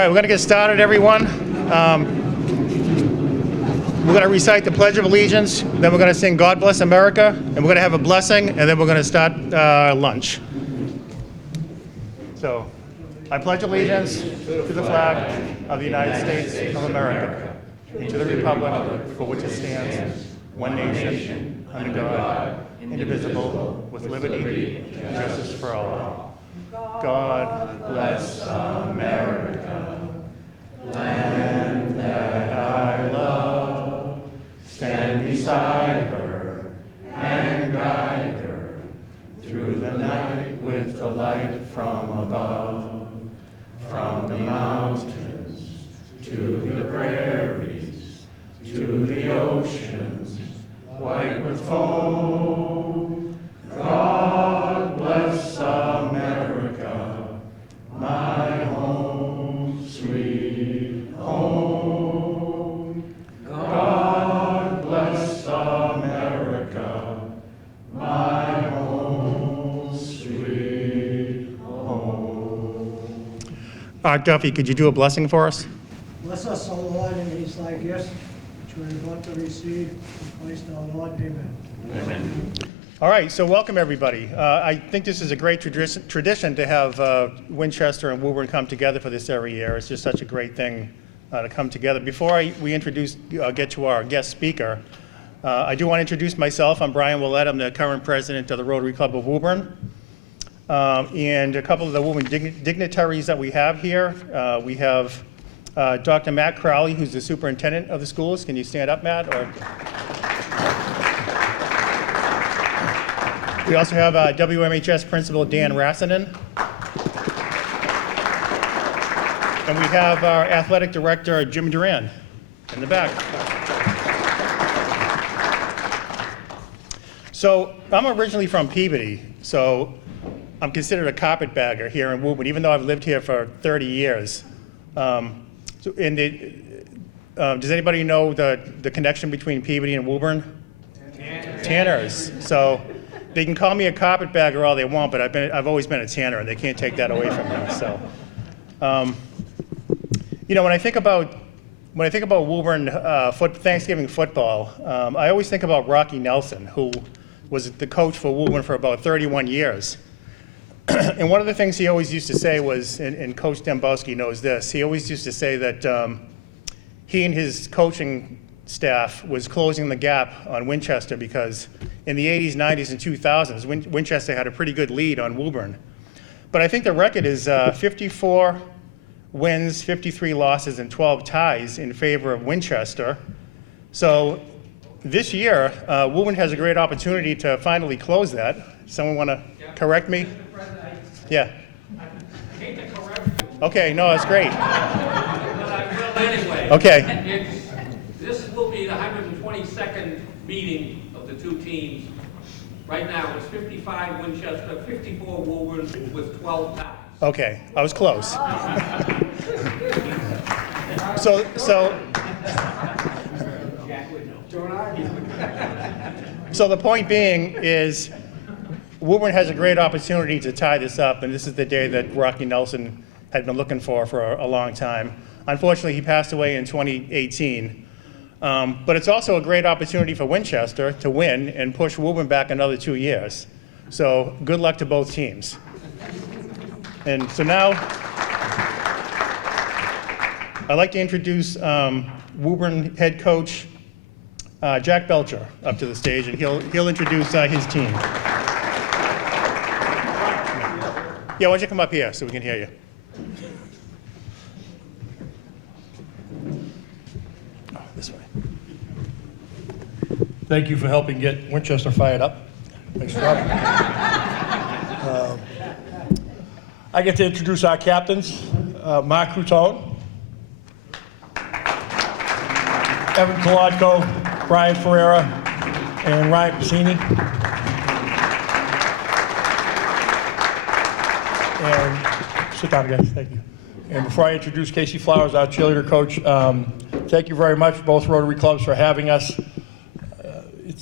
right, we're going to get started, everyone. We're going to recite the Pledge of Allegiance, then we're going to sing God Bless America, and we're going to have a blessing, and then we're going to start lunch. So, I pledge allegiance to the flag of the United States of America, and to the republic for which it stands, one nation, under God, indivisible, with liberty and justice for all. God bless America, land that I love. Stand beside her and guide her through the night with the light from above. From the mountains to the prairies, to the oceans, white with foam. God bless America, my home, sweet home. God bless America, my home, sweet home. Art Duffy, could you do a blessing for us? Bless us, O Lord, and these thy gifts, which we are about to receive, in Christ our Lord. Amen. Amen. All right, so welcome everybody. I think this is a great tradition to have Winchester and Woburn come together for this every year. It's just such a great thing to come together. Before we get to our guest speaker, I do want to introduce myself. I'm Brian Willett. I'm the current president of the Rotary Club of Woburn. And a couple of the Woburn dignitaries that we have here. We have Dr. Matt Crowley, who's the superintendent of the schools. Can you stand up, Matt? Or... We also have WMHS Principal Dan Rassinen. And we have our athletic director, Jim Duran, in the back. So I'm originally from Peabody, so I'm considered a carpetbagger here in Woburn, even though I've lived here for 30 years. Does anybody know the connection between Peabody and Woburn? Tanners. So they can call me a carpetbagger all they want, but I've always been a tanner, and they can't take that away from me. So, when I think about Woburn Thanksgiving football, I always think about Rocky Nelson, who was the coach for Woburn for about 31 years. And one of the things he always used to say was, and Coach Dembowski knows this, he always used to say that he and his coaching staff was closing the gap on Winchester because in the 80s, 90s, and 2000s, Winchester had a pretty good lead on Woburn. But I think the record is 54 wins, 53 losses, and 12 ties in favor of Winchester. So this year, Woburn has a great opportunity to finally close that. Someone want to correct me? Yeah. I hate to correct you. Okay, no, that's great. But I will anyway. Okay. This will be the 122nd meeting of the two teams. Right now, it's 55 Winchester, 54 Woburn with 12 ties. Okay, I was close. So the point being is Woburn has a great opportunity to tie this up, and this is the day that Rocky Nelson had been looking for a long time. Unfortunately, he passed away in 2018. But it's also a great opportunity for Winchester to win and push Woburn back another 2 years. So good luck to both teams. And so now, I'd like to introduce Woburn head coach Jack Belcher up to the stage, and he'll introduce his team. Yeah, why don't you come up here so we can hear you? Oh, this way. Thank you for helping get Winchester fired up. Thanks, Rob. I get to introduce our captains, Mark Crouton, Evan Kolodko, Brian Ferreira, and Ryan Piscini. And sit down, guys. Thank you. And before I introduce Casey Flowers, our cheerleader coach, thank you very much, both Rotary Clubs, for having us.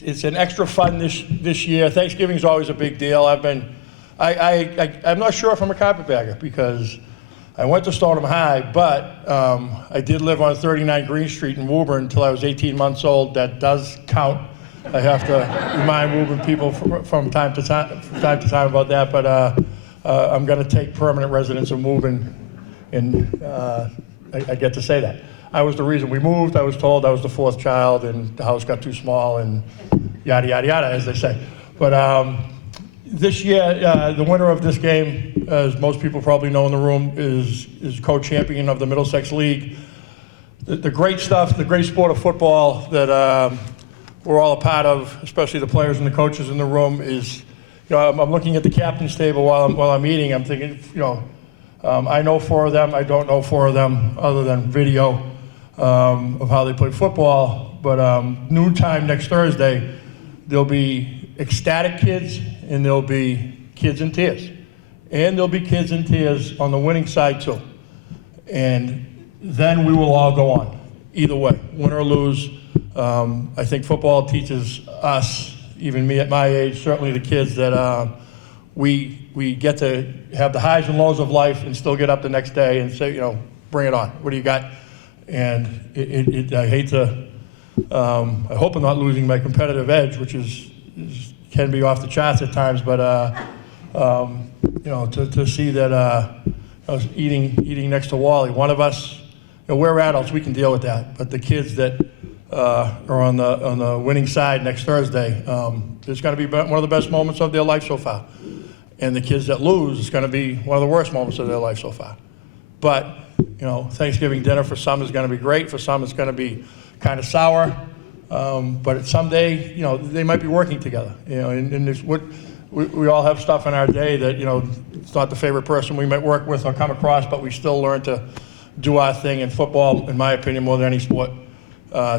It's an extra fun this year. Thanksgiving is always a big deal. I'm not sure if I'm a carpetbagger because I went to Stoneham High, but I did live on 39 Green Street in Woburn until I was 18 months old. That does count. I have to remind Woburn people from time to time about that, but I'm going to take permanent residence of Woburn, and I get to say that. I was the reason we moved. I was told I was the fourth child, and the house got too small, and yada, yada, yada, as they say. But this year, the winner of this game, as most people probably know in the room, is co-champion of the Middlesex League. The great stuff, the great sport of football that we're all a part of, especially the players and the coaches in the room, is, I'm looking at the captain's table while I'm eating. I'm thinking, I know 4 of them. I don't know 4 of them other than video of how they play football. But noontime next Thursday, there'll be ecstatic kids, and there'll be kids in tears. And there'll be kids in tears on the winning side too. And then we will all go on, either way, win or lose. I think football teaches us, even me at my age, certainly the kids, that we get to have the highs and lows of life and still get up the next day and say, bring it on. What do you got? And I hate to, I hope I'm not losing my competitive edge, which can be off the charts at times, but to see that I was eating next to Wally. One of us, we're adults, we can deal with that, but the kids that are on the winning side next Thursday, it's going to be one of the best moments of their life so far. And the kids that lose, it's going to be one of the worst moments of their life so far. But Thanksgiving dinner for some is going to be great. For some, it's going to be kind of sour. But someday, they might be working together. And there's we all have stuff in our day that, it's not the favorite person we might work with or come across, but we still learn to do our thing. And football, in my opinion, more than any sport,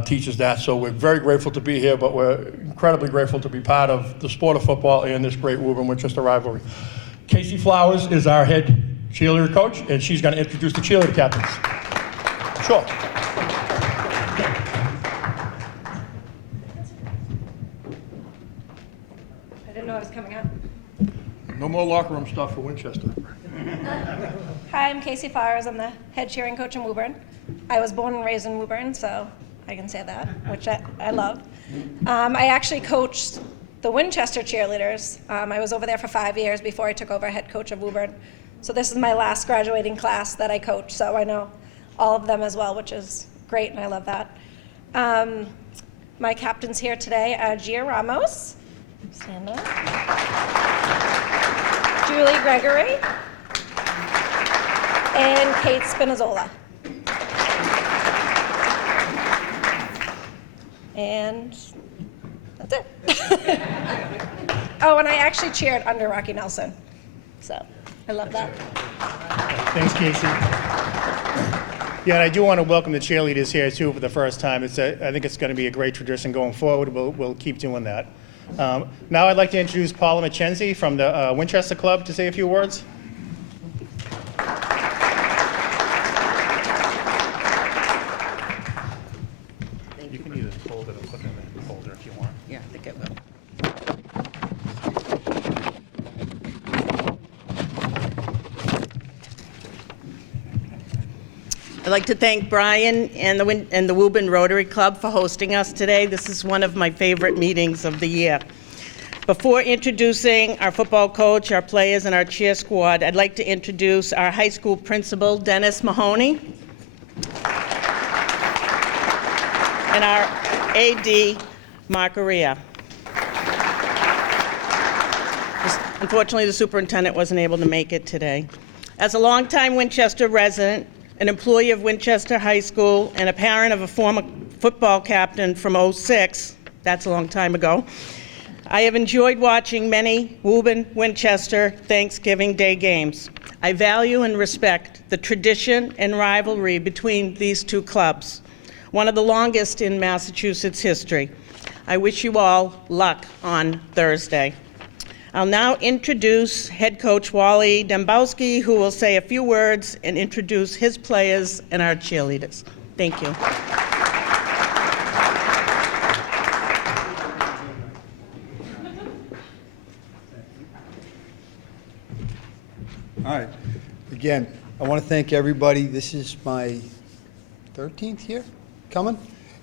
teaches that. So we're very grateful to be here, but we're incredibly grateful to be part of the sport of football and this great Woburn-Winchester rivalry. Casey Flowers is our head cheerleader coach, and she's going to introduce the cheerleader captains. Sure. I didn't know I was coming up. No more locker room stuff for Winchester. Hi, I'm Casey Flowers. I'm the head cheering coach in Woburn. I was born and raised in Woburn, so I can say that, which I love. I actually coached the Winchester cheerleaders. I was over there for 5 years before I took over head coach of Woburn. So this is my last graduating class that I coach, so I know all of them as well, which is great, and I love that. My captains here today are Gia Ramos, stand up, Julie Gregory, and Kate Spinazzola. And that's it. Oh, and I actually cheered under Rocky Nelson, so I love that. Thanks, Casey. Yeah, and I do want to welcome the cheerleaders here too for the first time. I think it's going to be a great tradition going forward. We'll keep doing that. Now I'd like to introduce Paula Mackenzie from the Winchester Club to say a few words. You can either fold it or put it in the folder if you want. Yeah, I think it will. I'd like to thank Brian and the Woburn Rotary Club for hosting us today. This is one of my favorite meetings of the year. Before introducing our football coach, our players, and our cheer squad, I'd like to introduce our high school principal, Dennis Mahoney, and our AD, Mark Aria. Unfortunately, the superintendent wasn't able to make it today. As a longtime Winchester resident, an employee of Winchester High School, and a parent of a former football captain from '06, that's a long time ago, I have enjoyed watching many Woburn-Winchester Thanksgiving Day games. I value and respect the tradition and rivalry between these two clubs, one of the longest in Massachusetts history. I wish you all luck on Thursday. I'll now introduce head coach Wally Dembowski, who will say a few words and introduce his players and our cheerleaders. Thank you. All right. Again, I want to thank everybody. This is my 13th year coming.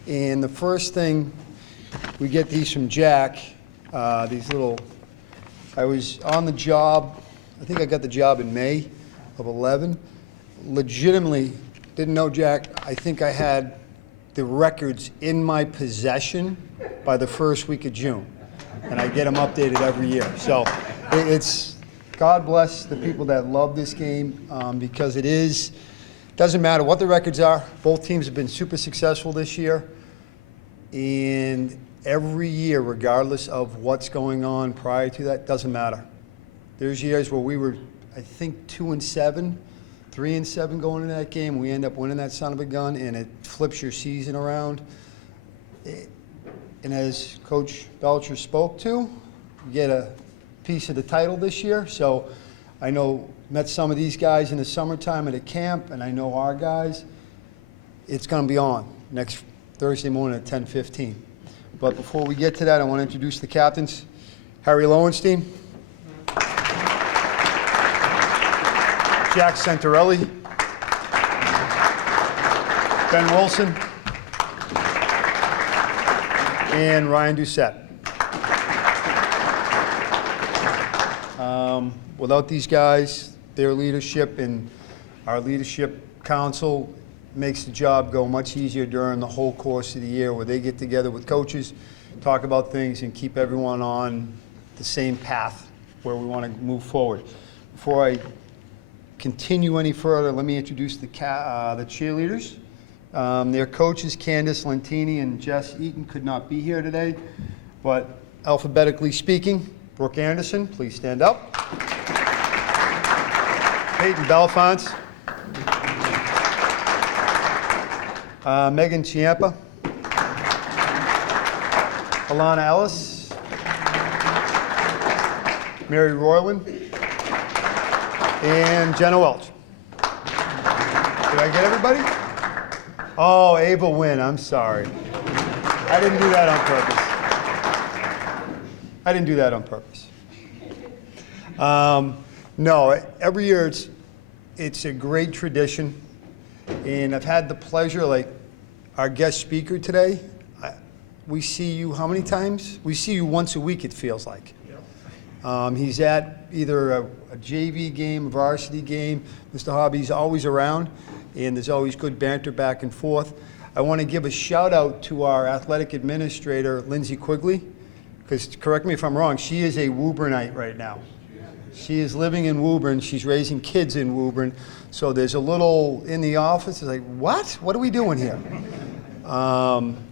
And the first thing, we get these from Jack, these little, I was on the job, I think I got the job in May of 11. Legitimately, didn't know Jack, I think I had the records in my possession by the first week of June. And I get them updated every year. So it's, God bless the people that love this game, because it is, doesn't matter what the records are. Both teams have been super successful this year. And every year, regardless of what's going on prior to that, doesn't matter. There's years where we were, I think, 2-7, 3-7 going into that game. We end up winning that son of a gun, and it flips your season around. And as Coach Belcher spoke to, you get a piece of the title this year. So I know, met some of these guys in the summertime at a camp, and I know our guys. It's going to be on next Thursday morning at 10:15. But before we get to that, I want to introduce the captains. Harry Lowenstein, Jack Santarelli, Ben Wilson, and Ryan Doucette. Without these guys, their leadership and our leadership council makes the job go much easier during the whole course of the year, where they get together with coaches, talk about things, and keep everyone on the same path where we want to move forward. Before I continue any further, let me introduce the cheerleaders. Their coaches, Candace Lentini and Jess Eaton, could not be here today, but alphabetically speaking, Brooke Anderson, please stand up. Peyton Bellefonte. Megan Chiampa. Alana Ellis. Mary Royland. And Jenna Welch. Did I get everybody? Oh, Ava Wynn, I'm sorry. I didn't do that on purpose. No, every year it's a great tradition. And I've had the pleasure, like our guest speaker today, we see you how many times? We see you once a week, it feels like. He's at either a JV game, a varsity game. Mr. Hobby's always around, and there's always good banter back and forth. I want to give a shout out to our athletic administrator, Lindsay Quigley, because correct me if I'm wrong, she is a Woburnite right now. She is living in Woburn. She's raising kids in Woburn. So there's a little in the office. It's like, what? What are we doing here?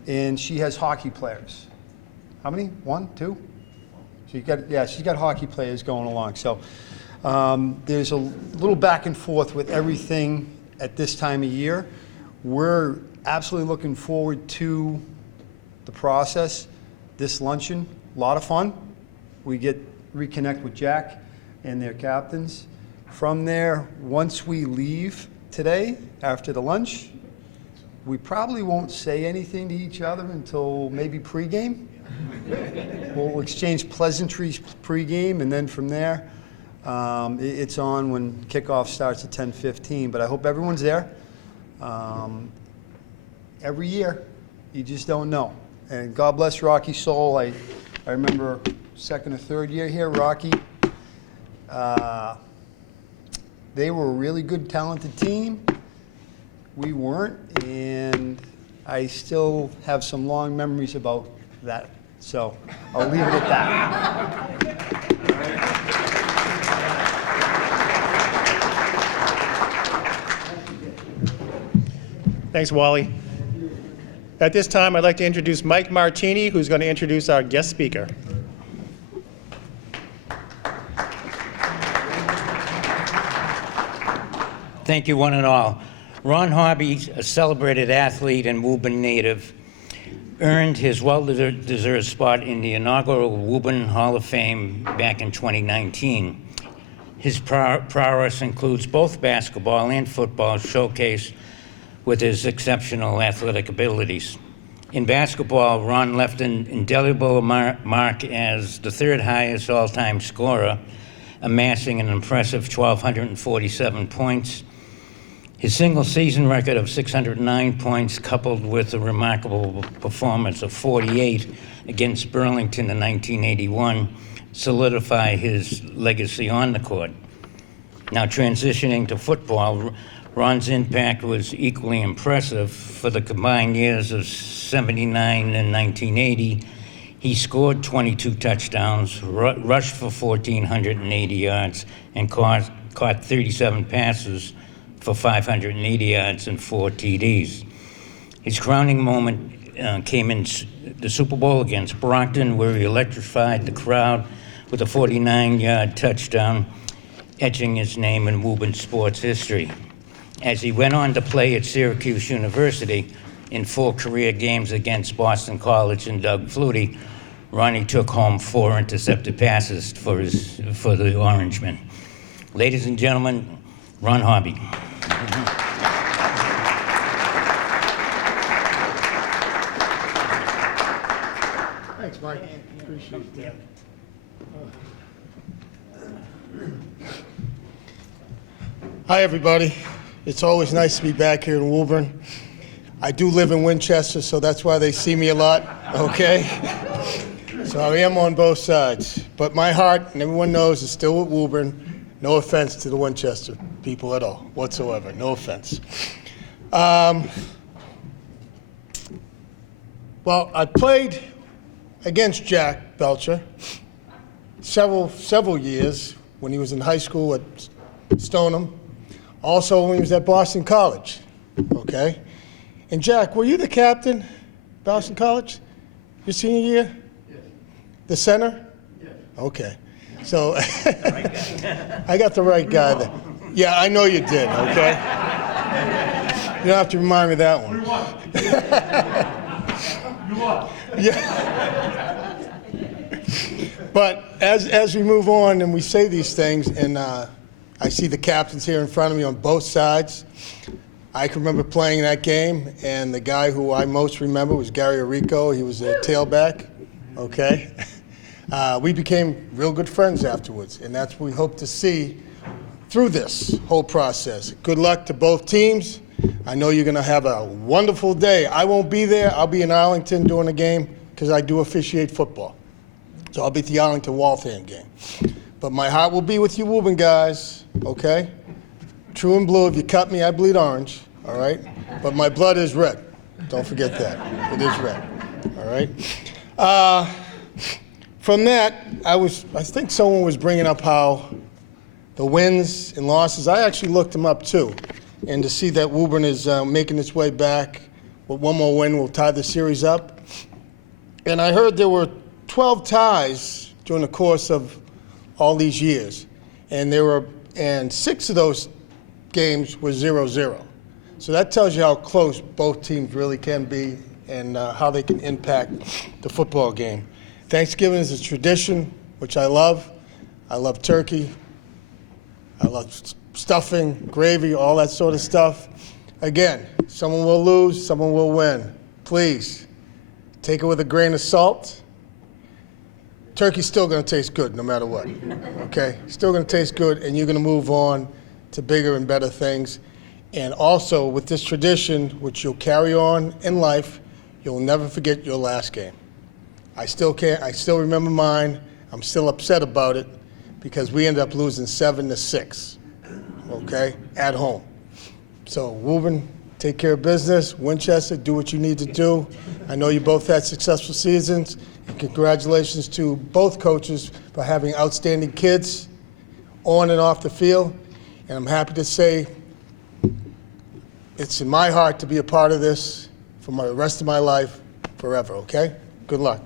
And she has hockey players. How many? 1, 2? She's got hockey players going along. So there's a little back and forth with everything at this time of year. We're absolutely looking forward to the process. This luncheon, a lot of fun. We get reconnect with Jack and their captains. From there, once we leave today, after the lunch, we probably won't say anything to each other until maybe pregame. We'll exchange pleasantries pregame, and then from there, it's on when kickoff starts at 10:15. But I hope everyone's there. Every year, you just don't know. And God bless Rocky's soul. I remember second or third year here, Rocky. They were a really good, talented team. We weren't, and I still have some long memories about that. So I'll leave it at that. Thanks, Wally. At this time, I'd like to introduce Mike Martini, who's going to introduce our guest speaker. Thank you, one and all. Ron Hobby, a celebrated athlete and Woburn native, earned his well-deserved spot in the inaugural Woburn Hall of Fame back in 2019. His prowess includes both basketball and football showcased with his exceptional athletic abilities. In basketball, Ron left an indelible mark as the third highest all-time scorer, amassing an impressive 1,247 points His single-season record of 609 points, coupled with a remarkable performance of 48 against Burlington in 1981, solidify his legacy on the court. Now transitioning to football, Ron's impact was equally impressive. For the combined years of 79 and 1980, he scored 22 touchdowns, rushed for 1,480 yards, and caught 37 passes for 580 yards and 4 TDs. His crowning moment came in the Super Bowl against Brockton, where he electrified the crowd with a 49-yard touchdown, etching his name in Woburn sports history. As he went on to play at Syracuse University in 4 career games against Boston College and Doug Flutie, Ronnie took home 4 intercepted passes for the Orangemen. Ladies and gentlemen, Ron Hobby. Thanks, Mike. Appreciate that. Hi, everybody. It's always nice to be back here in Woburn. I do live in Winchester, so that's why they see me a lot, okay? So I am on both sides. But my heart, and everyone knows, is still with Woburn. No offense to the Winchester people at all, whatsoever. No offense. Well, I played against Jack Belcher several years when he was in high school at Stoneham. Also when he was at Boston College, okay? And Jack, were you the captain, Boston College, your senior year? Yes. The center? Yes. Okay. So I got the right guy there. Yeah, I know you did, okay? You don't have to remind me of that one. You won. Yeah. But as we move on and we say these things, and I see the captains here in front of me on both sides, I can remember playing that game, and the guy who I most remember was Gary Arico. He was a tailback, okay? We became real good friends afterwards, and that's what we hope to see through this whole process. Good luck to both teams. I know you're going to have a wonderful day. I won't be there. I'll be in Arlington doing the game because I do officiate football. So I'll be at the Arlington-Waltham game. But my heart will be with you Woburn guys, okay? True and blue. If you cut me, I bleed orange, all right? But my blood is red. Don't forget that. It is red, all right? From that, I think someone was bringing up how the wins and losses, I actually looked them up too. And to see that Woburn is making its way back with one more win will tie the series up. And I heard there were 12 ties during the course of all these years. And 6 of those games were 0-0. So that tells you how close both teams really can be and how they can impact the football game. Thanksgiving is a tradition, which I love. I love turkey. I love stuffing, gravy, all that sort of stuff. Again, someone will lose, someone will win. Please, take it with a grain of salt. Turkey's still going to taste good no matter what, okay? Still going to taste good, and you're going to move on to bigger and better things. And also, with this tradition, which you'll carry on in life, you'll never forget your last game. I still remember mine. I'm still upset about it because we ended up losing 7-6, okay, at home. So Woburn, take care of business. Winchester, do what you need to do. I know you both had successful seasons. And congratulations to both coaches for having outstanding kids on and off the field. And I'm happy to say it's in my heart to be a part of this for the rest of my life, forever, okay? Good luck.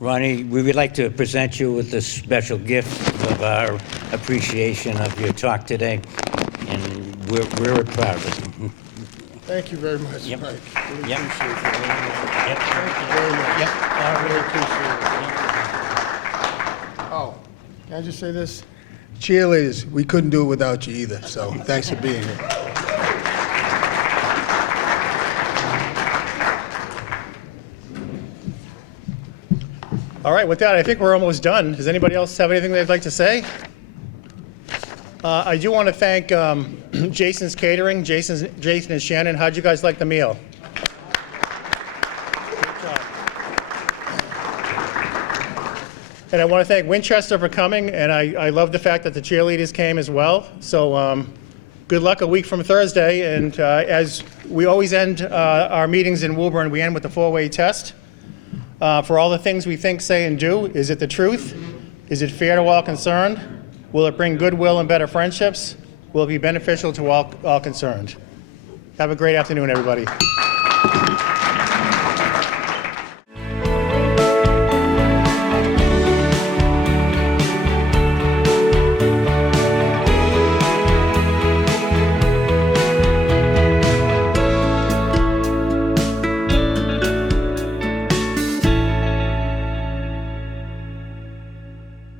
Ronnie, we would like to present you with this special gift of our appreciation of your talk today, and we're proud of it. Thank you very much, Yep. Mike. Really Yep. appreciate that. Yep. Thank you very much. Yep. I really appreciate it. Oh, can I just say this? Cheerleaders, we couldn't do it without you either, so thanks for being here. All right, with that, I think we're almost done. Does anybody else have anything they'd like to say? I do want to thank Jason's Catering, Jason and Shannon. How'd you guys like the meal? Good job. And I want to thank Winchester for coming, and I love the fact that the cheerleaders came as well. So good luck a week from Thursday, and as we always end our meetings in Woburn, we end with the four-way test. For all the things we think, say, and do, is it the truth? Is it fair to all concerned? Will it bring goodwill and better friendships? Will it be beneficial to all concerned? Have a great afternoon, everybody.